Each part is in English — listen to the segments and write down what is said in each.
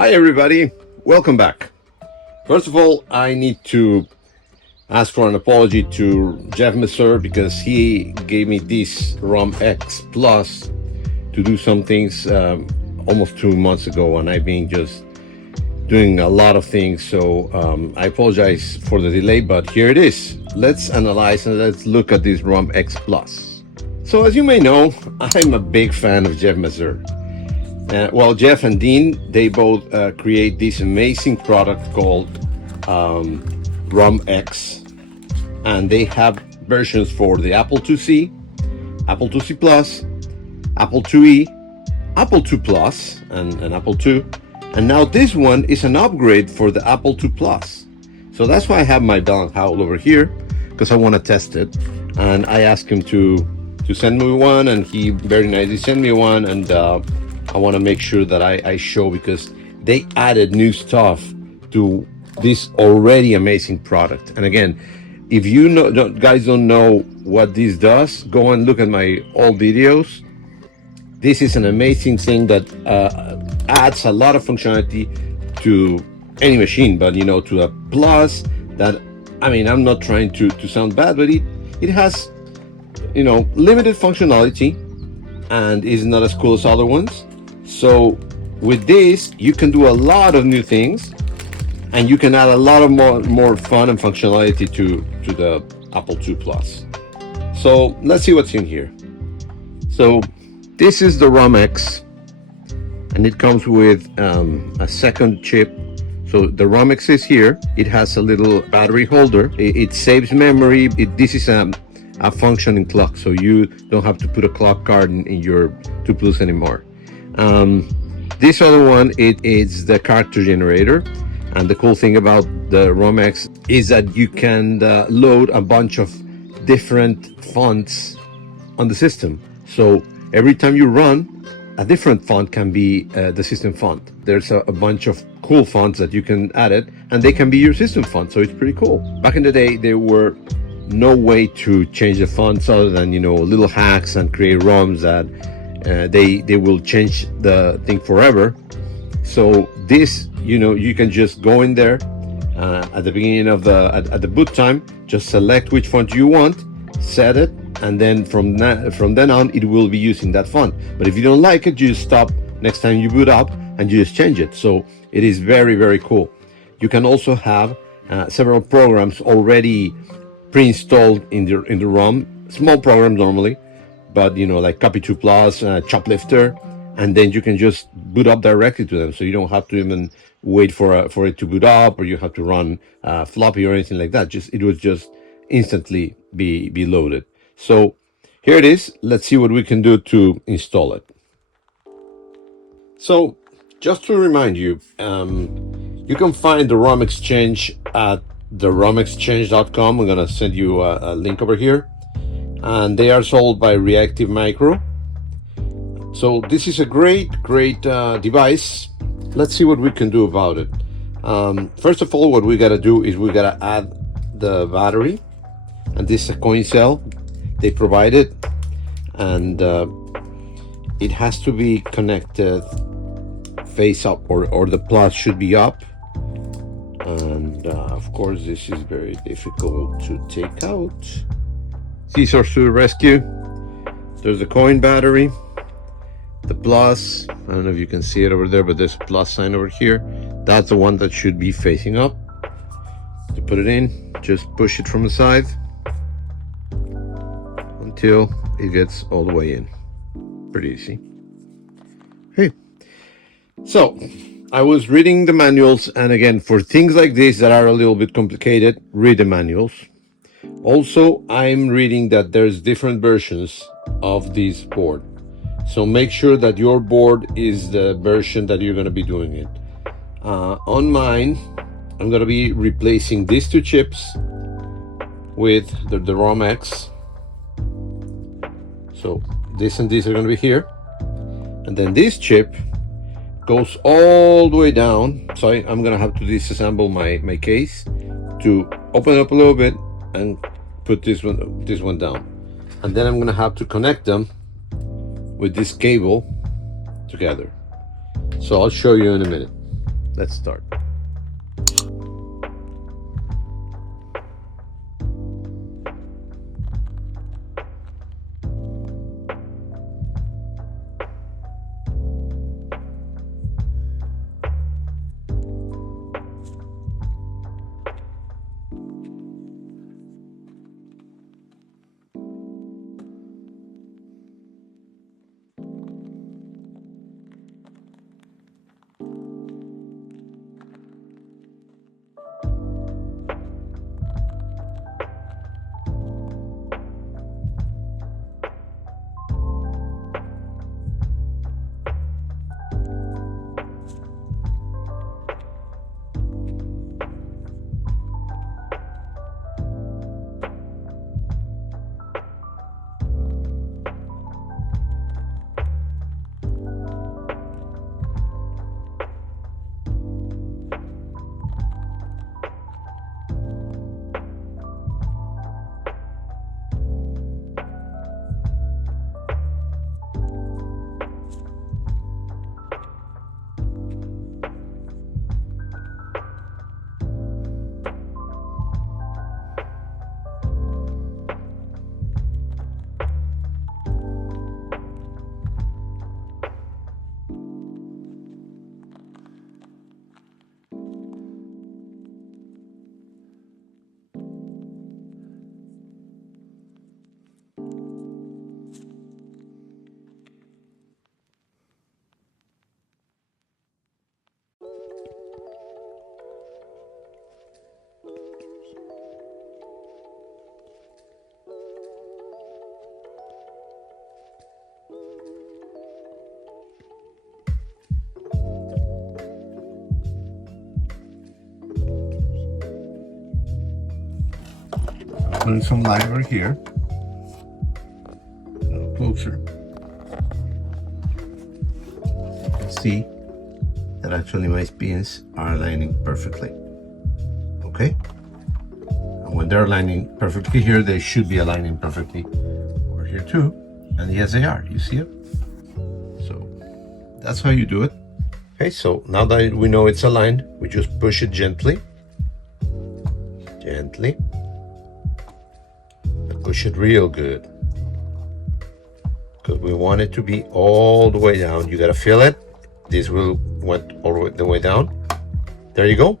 Hi everybody, welcome back. First of all, I need to ask for an apology to Jeff Messer because he gave me this ROM X Plus to do some things almost 2 months ago, and I've been just doing a lot of things, so I apologize for the delay, but here it is. Let's analyze and let's look at this ROM X Plus. So as you may know, I'm a big fan of Jeff Messer. Well, Jeff and Dean, they both create this amazing product called ROM X, and they have versions for the Apple IIc, Apple IIc Plus, Apple IIe, Apple II Plus, and Apple II. And now this one is an upgrade for the Apple II Plus. So that's why I have my Bell & Powell over here, because I want to test it. And I asked him to send me one, and he very nicely sent me one, and I want to make sure that I show, because they added new stuff to this already amazing product. And again, if you guys don't know what this does, go and look at my old videos. This is an amazing thing that adds a lot of functionality to any machine, but to a Plus that, I mean, I'm not trying to sound bad, but it has limited functionality and is not as cool as other ones. So with this, you can do a lot of new things, and you can add a lot of more fun and functionality to the Apple II Plus. So let's see what's in here. So this is the ROM X, and it comes with a second chip. So the ROM X is here. It has a little battery holder. It saves memory. This is a functioning clock, so you don't have to put a clock card in your II Plus anymore. This other one, it is the character generator, and the cool thing about the ROM X is that you can load a bunch of different fonts on the system. So every time you run, a different font can be the system font. There's a bunch of cool fonts that you can add it, and they can be your system font, so it's pretty cool. Back in the day, there were no way to change the fonts other than little hacks and create ROMs that they will change the thing forever. So this, you can just go in there at the beginning of at the boot time, just select which font you want, set it, and then from then on it will be using that font. But if you don't like it, you just stop next time you boot up and you just change it. So it is very, very cool. You can also have several programs already pre-installed in the ROM, small programs normally, but like Copy 2 Plus, Choplifter, and then you can just boot up directly to them, so you don't have to even wait for it to boot up, or you have to run floppy or anything like that. It would just instantly be loaded. So here it is. Let's see what we can do to install it. So just to remind you, you can find the ROM Exchange at the romexchange.com. I'm gonna send you a link over here, and they are sold by Reactive Micro. So this is a great device. Let's see what we can do about it. First of all, what we gotta do is we gotta add the battery, and this is a coin cell they provided, and it has to be connected face up, or the Plus should be up. And of course, this is very difficult to take out. Scissors to the rescue. There's the coin battery, the Plus. I don't know if you can see it over there, but there's a plus sign over here. That's the one that should be facing up. To put it in, just push it from the side until it gets all the way in. Pretty easy. Hey, so I was reading the manuals, and again, for things like this that are a little bit complicated, read the manuals. Also, I'm reading that there's different versions of this board, so make sure that your board is the version that you're going to be doing it. On mine, I'm going to be replacing these two chips with the ROM X. So this and this are going to be here, and then this chip goes all the way down. So I'm gonna have to disassemble my case to open it up a little bit and put this one down, and then I'm gonna have to connect them with this cable together. So I'll show you in a minute. let's start. Putting some light over here, a little closer. You can see that actually my pins are aligning perfectly. Okay? And when they're aligning perfectly here, they should be aligning perfectly over here too. And yes, they are. You see it? So that's how you do it. Okay, so now that we know it's aligned, we just push it gently. Gently. Push it real good, because we want it to be all the way down. You gotta feel it. This will went all the way down. There you go.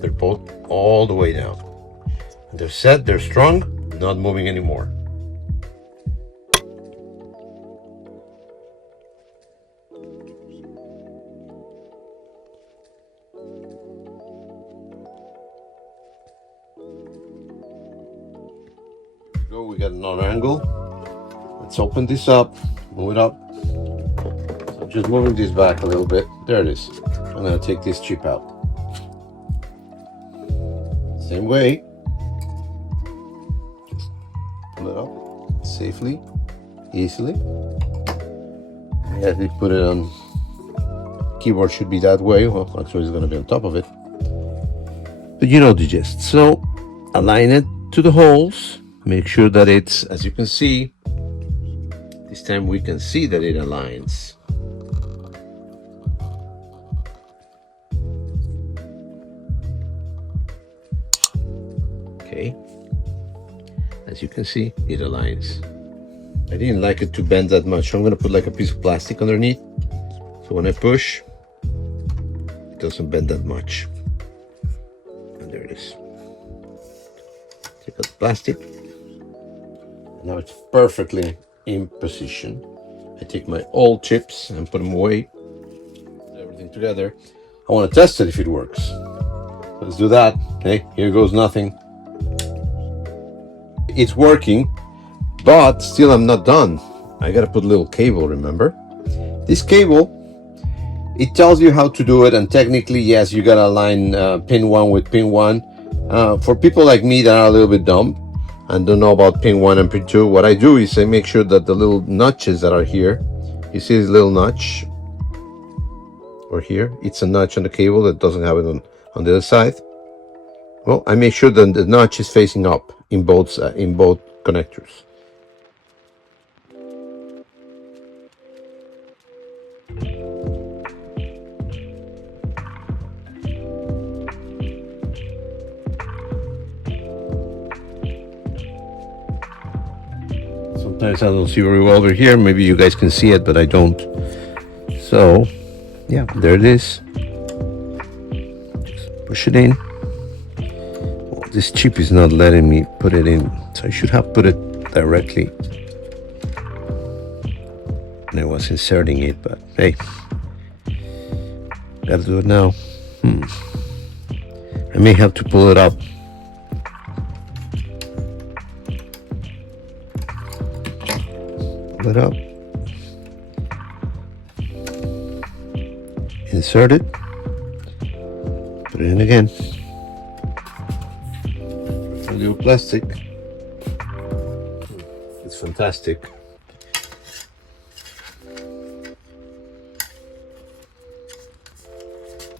They're both all the way down. They're set, they're strong, not moving anymore. Go, we got another angle. Let's open this up, move it up. So just moving this back a little bit. There it is. I'm gonna take this chip out. Same way. Just pull it up safely, easily. As we put it on, keyboard should be that way. Well, actually it's gonna be on top of it. But you know the gist. So align it to the holes. Make sure that it's, as you can see, this time we can see that it aligns. Okay, as you can see, it aligns. I didn't like it to bend that much, so I'm gonna put like a piece of plastic underneath. So when I push, it doesn't bend that much. And there it is. Take out the plastic. Now it's perfectly in position. I take my old chips and put them away. Put everything together. I want to test it if it works. Let's do that. Okay, here goes nothing. It's working, but still I'm not done. I gotta put a little cable, remember? This cable, it tells you how to do it, and technically, yes, you gotta align pin 1 with pin 1. For people like me that are a little bit dumb and don't know about pin 1 and pin 2, what I do is I make sure that the little notches that are here, you see this little notch or here, it's a notch on the cable that doesn't have it on the other side. Well, I make sure that the notch is facing up in both connectors. Sometimes I don't see very well over here. Maybe you guys can see it, but I don't. So, yeah, there it is. Just push it in. Well, this chip is not letting me put it in, so I should have put it directly when I was inserting it, but hey, gotta do it now. I may have to pull it up. Pull it up. Insert it. Put it in again. A little plastic. It's fantastic.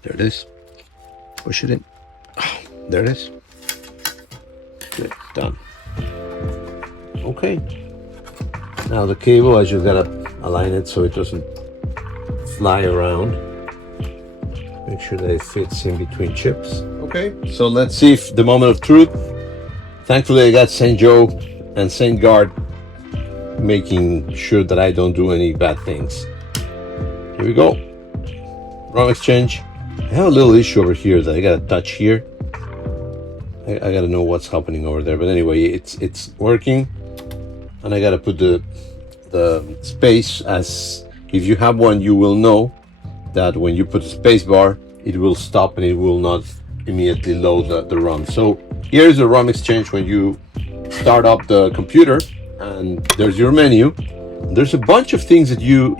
There it is. Push it in. Oh, there it is. Good, done. Okay. Now the cable, I just gotta align it so it doesn't fly around. Make sure that it fits in between chips. Okay, so let's see if the moment of truth. Thankfully, I got St. Joe and St. Guard making sure that I don't do any bad things. Here we go. ROM exchange. I have a little issue over here that I gotta touch here. I gotta know what's happening over there. But anyway, it's working, and I gotta put the space. As if you have one, you will know that when you put the space bar, it will stop and it will not immediately load the ROM. So here's the ROM exchange when you start up the computer, and there's your menu. There's a bunch of things that you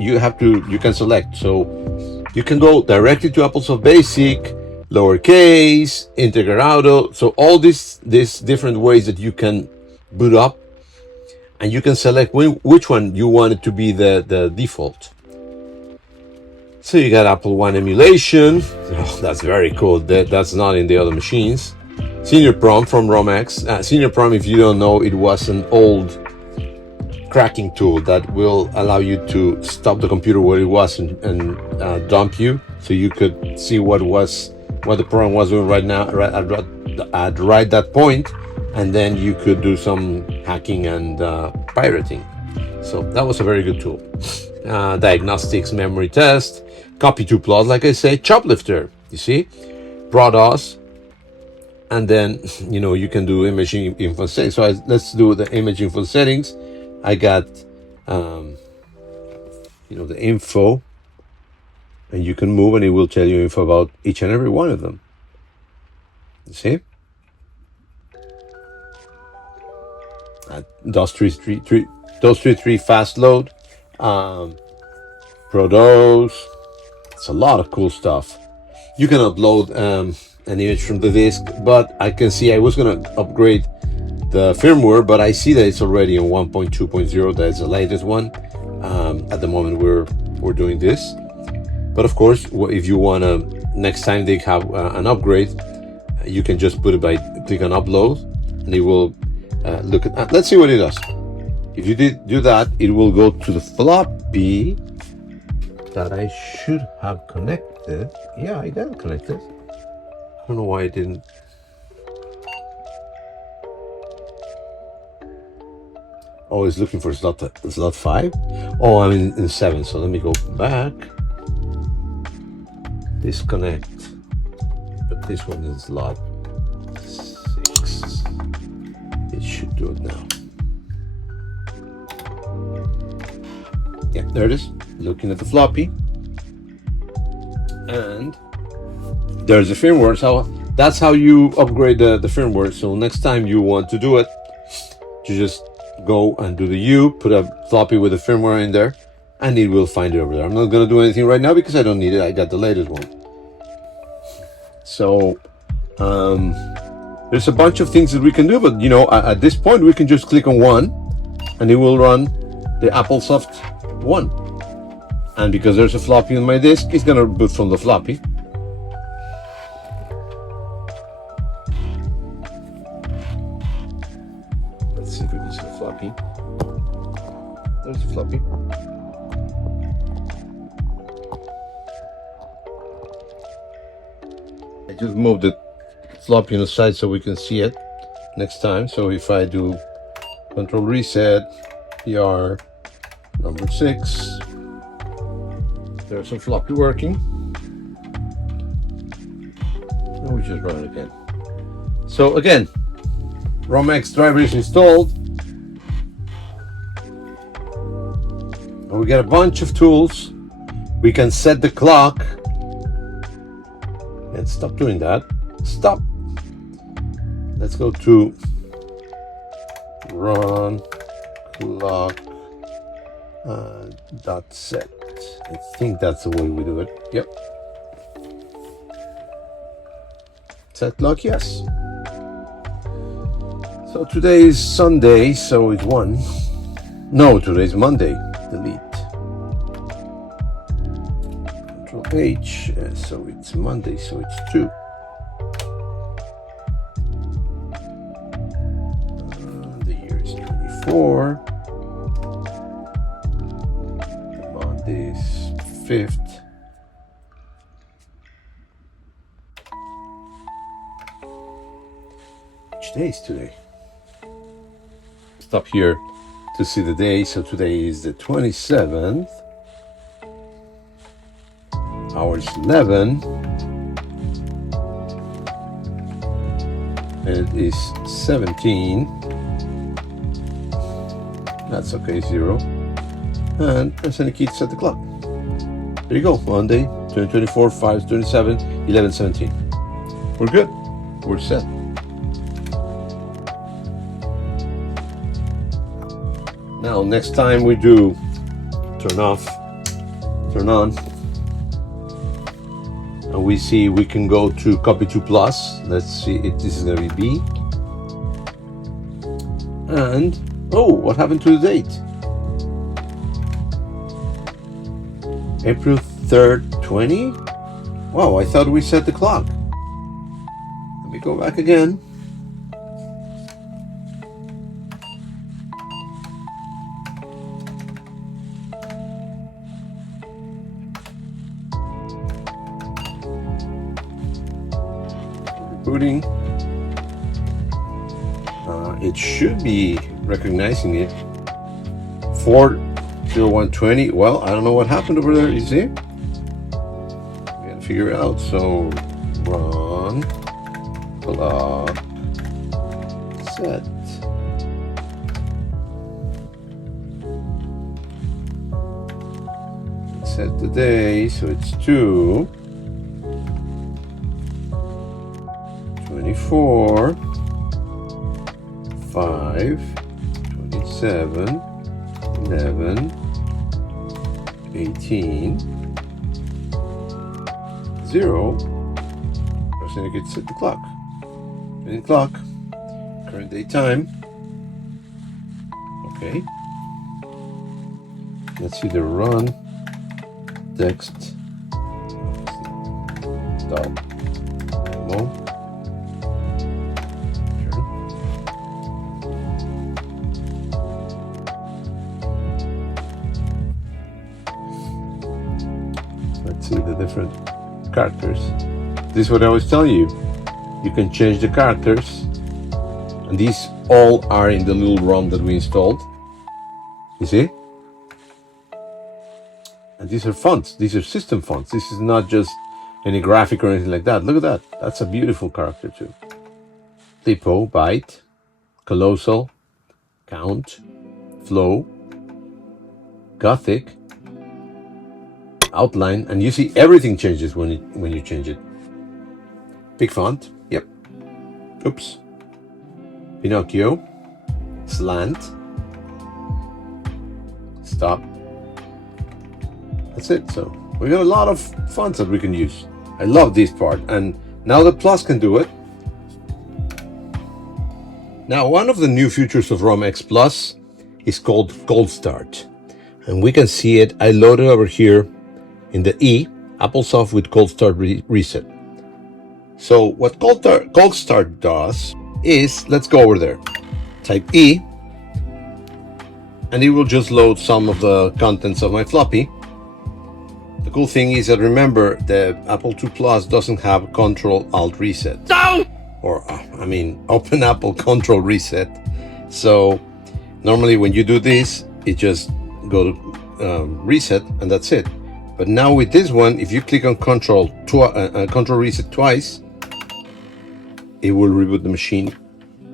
can select. So you can go directly to Applesoft Basic, lowercase, integer auto. So all these different ways that you can boot up, and you can select which one you want it to be the default. So you got Apple One emulation. Oh, that's very cool. That's not in the other machines. Senior Prom from ROMX. Senior Prom, if you don't know, it was an old cracking tool that will allow you to stop the computer where it was and dump you, so you could see what the program was doing right now, at that point, and then you could do some hacking and pirating. So that was a very good tool. Diagnostics, memory test, copy 2 plus, like I say, Choplifter, you see, PRODOS, and then you can do imaging info settings. So let's do the image info settings. I got the info, and you can move and it will tell you info about each and every one of them. You see? DOS 333 fast load, PRODOS. It's a lot of cool stuff. You can upload an image from the disk, but I can see I was going to upgrade the firmware, but I see that it's already in 1.2.0. That's the latest one. At the moment we're doing this, but of course, if you want to, next time they have an upgrade, you can just put it by click on upload, and it will look at. Let's see what it does. If you do that, it will go to the floppy that I should have connected. Yeah, I got it connected. I don't know why I didn't. Oh, it's looking for slot 5. Oh, I'm in 7. So let me go back. Disconnect. But this one is slot 6. It should do it now. Yeah, there it is. Looking at the floppy. And there's the firmware. So that's how you upgrade the firmware. So next time you want to do it, you just go and do the U, put a floppy with the firmware in there, and it will find it over there. I'm not going to do anything right now because I don't need it. I got the latest one. So there's a bunch of things that we can do, but at this point we can just click on one and it will run the Applesoft one. And because there's a floppy on my disk, it's going to boot from the floppy. Let's see if we can see the floppy. There's the floppy. I just moved the floppy on the side so we can see it next time. So if I do control reset, PR number 6. There's a floppy working. And we just run it again. So again, ROM X driver is installed. And we get a bunch of tools. We can set the clock. And stop doing that. Stop. Let's go to run clock dot set. I think that's the way we do it. Yep. Set clock, yes. So today is Sunday, so it's 1. No, today's Monday. Delete. Control H, so it's Monday, so it's 2. The year is 24. The month is 5th. Which day is today? Stop here to see the day. So today is the 27th. Hours 11. And it is 17. That's okay, 0. And I'm sending key to set the clock. There you go. Monday, 2024, 5:27, 11:17. We're good. We're set. Now, next time we do turn off, turn on, and we see we can go to copy to plus. Let's see if this is going to be B. And, oh, what happened to the date? April 3rd, 20? Wow, I thought we set the clock. Let me go back again. Rebooting. It should be recognizing it. 40120. Well, I don't know what happened over there. You see? We gotta figure it out. So run clock set. Set the day, so it's 2. 24, 5, 27, 11, 18, 0. Press indicate to set the clock. Setting clock. Current date time. Okay. Let's see the run text. Stop. Demo. Let's see the different characters. This is what I was telling you. You can change the characters, and these all are in the little ROM that we installed. You see? And these are fonts. These are system fonts. This is not just any graphic or anything like that. Look at that. That's a beautiful character too. Typo, byte, colossal, count, flow, Gothic, outline, and you see everything changes when you change it. Big font, yep. Oops. Pinocchio, slant, stop. That's it. So we got a lot of fonts that we can use. I love this part, and now the Plus can do it. Now, one of the new features of ROM X Plus is called Cold Start, and we can see it. I loaded over here in the E, Applesoft with Cold Start Reset. So what Cold Start does is, let's go over there, type E, and it will just load some of the contents of my floppy. The cool thing is that, remember, the Apple II Plus doesn't have Control-Alt-Reset. No! Or, Open Apple Control Reset. So normally when you do this, it just go to reset, and that's it. But now with this one, if you click on control reset twice, it will reboot the machine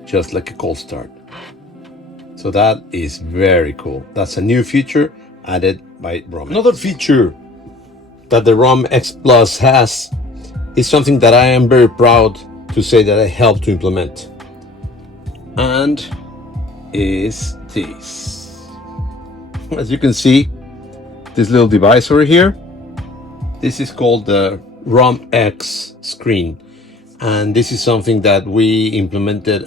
just like a cold start. So that is very cool. That's a new feature added by ROM. Another feature that the ROM X Plus has is something that I am very proud to say that I helped to implement, and is this. As you can see, this little device over here, this is called the ROM X screen, and this is something that we implemented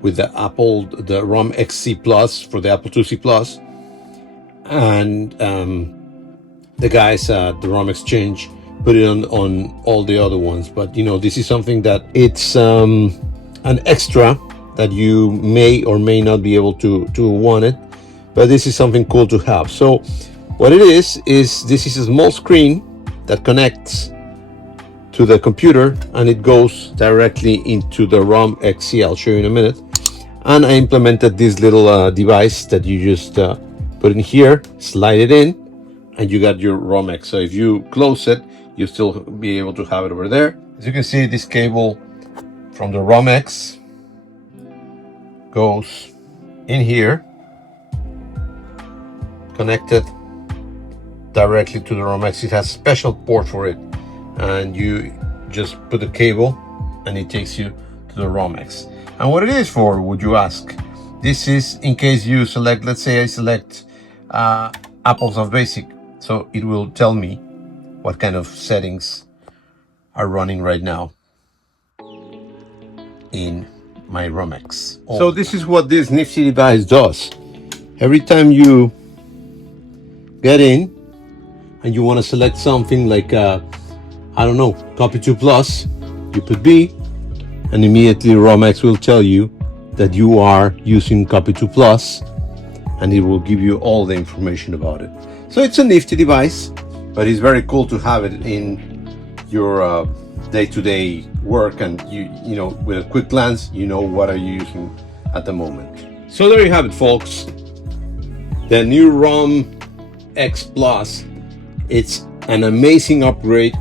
with the ROM XC Plus for the Apple IIc Plus, and the guys at the ROM Exchange put it on all the other ones. But you know, this is something that it's an extra that you may or may not be able to want it, but this is something cool to have. So what it is this is a small screen that connects to the computer, and it goes directly into the ROM XC. I'll show you in a minute. And I implemented this little device that you just put in here, slide it in, and you got your ROM X. So if you close it, you'll still be able to have it over there. As you can see, this cable from the ROM X goes in here, connected directly to the ROM X. It has a special port for it, and you just put the cable and it takes you to the ROM X. And what it is for, would you ask? This is in case you select, let's say I select Apple's of Basic, so it will tell me what kind of settings are running right now in my ROM X. So this is what this nifty device does. Every time you get in and you want to select something like I don't know, Copy 2 Plus, you put B, and immediately ROM X will tell you that you are using Copy 2 Plus, and it will give you all the information about it. So it's a nifty device, but it's very cool to have it in your day-to-day work, and you know, with a quick glance, you know what are you using at the moment. So there you have it, folks. The new ROM X Plus, it's an amazing upgrade.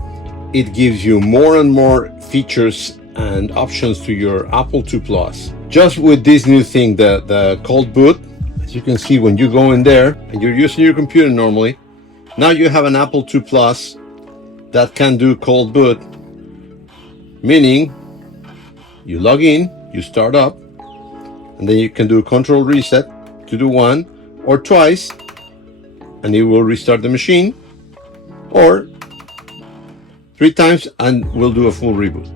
It gives you more and more features and options to your Apple II Plus. Just with this new thing, the cold boot, as you can see, when you go in there and you're using your computer normally, now you have an Apple II Plus that can do cold boot, meaning you log in, you start up, and then you can do a control reset to do one or twice, and it will restart the machine, or 3 times and we'll do a full reboot.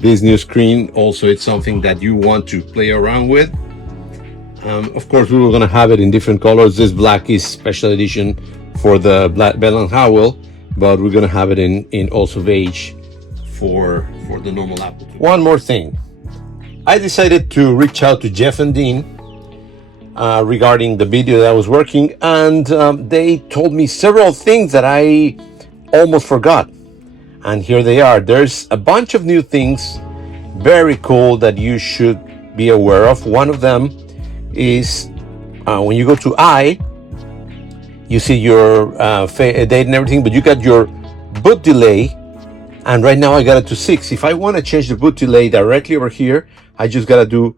This new screen also, it's something that you want to play around with. Of course, we were going to have it in different colors. This black is special edition for the Bell & Howell, but we're going to have it in also beige for the normal Apple. One more thing. I decided to reach out to Jeff and Dean regarding the video that I was working, and they told me several things that I almost forgot. And here they are. There's a bunch of new things, very cool, that you should be aware of. One of them is when you go to I, you see your date and everything, but you got your boot delay, and right now I got it to 6. If I want to change the boot delay directly over here, I just got to do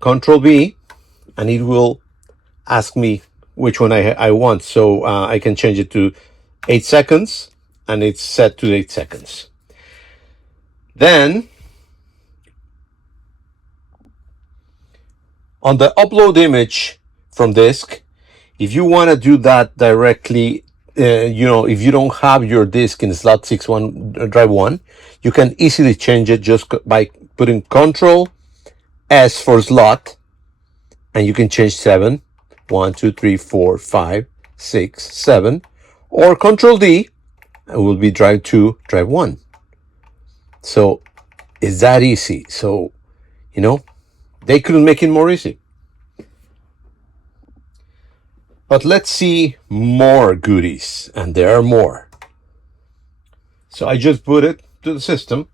Control B, and it will ask me which one I want. So I can change it to 8 seconds, and it's set to 8 seconds. Then on the upload image from disk, if you want to do that directly, you know, if you don't have your disk in slot 6.1 drive 1, you can easily change it just by putting Control S for slot, and you can change 7, 1, 2, 3, 4, 5, 6, 7, or Control D, and will be drive 2, drive 1. So it's that easy. So, you know, they couldn't make it more easy. But let's see more goodies, and there are more. So I just put it to the system,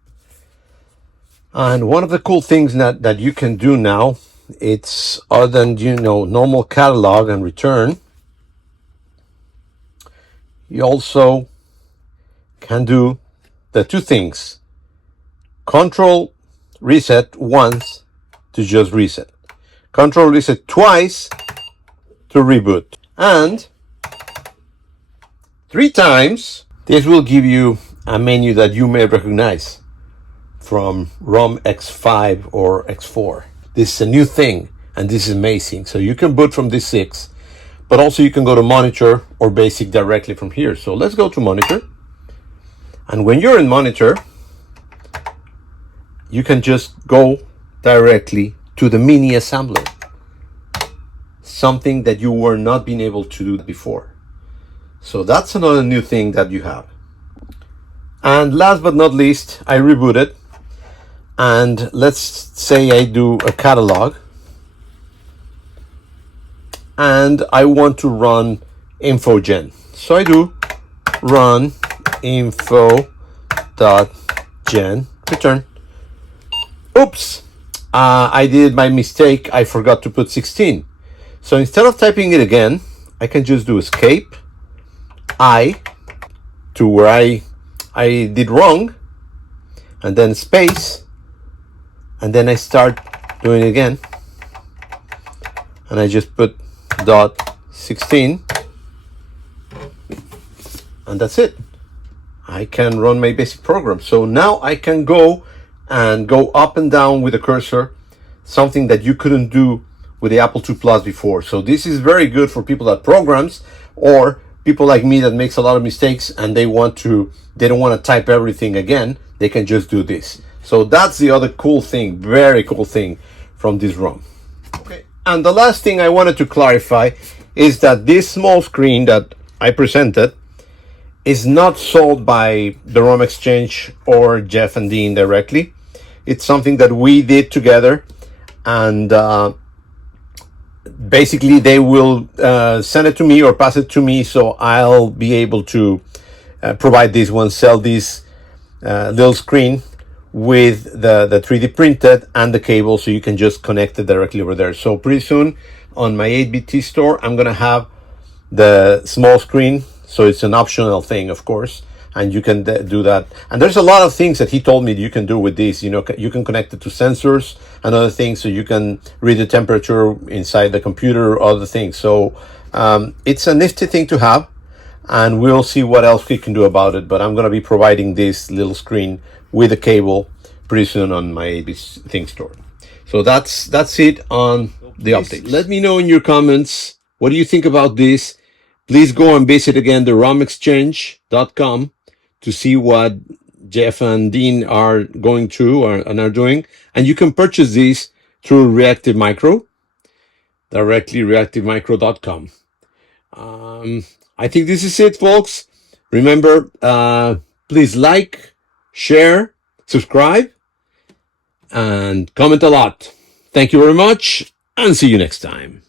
and one of the cool things that you can do now it's other than, you know, normal catalog and return, you also can do the two things: control reset once to just reset, control reset twice to reboot, and 3 times. This will give you a menu that you may recognize from ROM X5 or X4. This is a new thing, and this is amazing. So you can boot from this 6, but also you can go to monitor or basic directly from here. So let's go to monitor. And when you're in monitor, you can just go directly to the mini assembler, something that you were not being able to do before. So that's another new thing that you have. And last but not least, I rebooted. And let's say I do a catalog. And I want to run InfoGen. So I do run info.gen, return. Oops, I did my mistake. I forgot to put 16. So instead of typing it again, I can just do escape I to where I did wrong, and then space, and then I start doing it again, and I just put dot 16, and that's it. I can run my basic program. So now I can go up and down with the cursor, something that you couldn't do with the Apple II Plus before. So this is very good for people that programs, or people like me that makes a lot of mistakes and they don't want to type everything again. They can just do this. So that's the other cool thing, very cool thing from this ROM. Okay. And the last thing I wanted to clarify is that this small screen that I presented is not sold by the ROM Exchange or Jeff and Dean directly. It's something that we did together, and basically they will send it to me or pass it to me, so I'll be able to provide this one, sell this little screen with the 3D printed and the cable, so you can just connect it directly over there. So pretty soon on my 8BT store, I'm gonna have the small screen, so it's an optional thing, of course, and you can do that. And there's a lot of things that he told me that you can do with this. You know, you can connect it to sensors and other things, so you can read the temperature inside the computer, other things. So it's a nifty thing to have, and we'll see what else we can do about it. But I'm going to be providing this little screen with a cable pretty soon on my ABC store. So that's it on the updates. Let me know in your comments, what do you think about this? Please go and visit again the romexchange.com to see what Jeff and Dean are going through and are doing. And you can purchase these through Reactive Micro, directly reactivemicro.com. I think this is it, folks. Remember, please like, share, subscribe, and comment a lot. Thank you very much, and see you next time.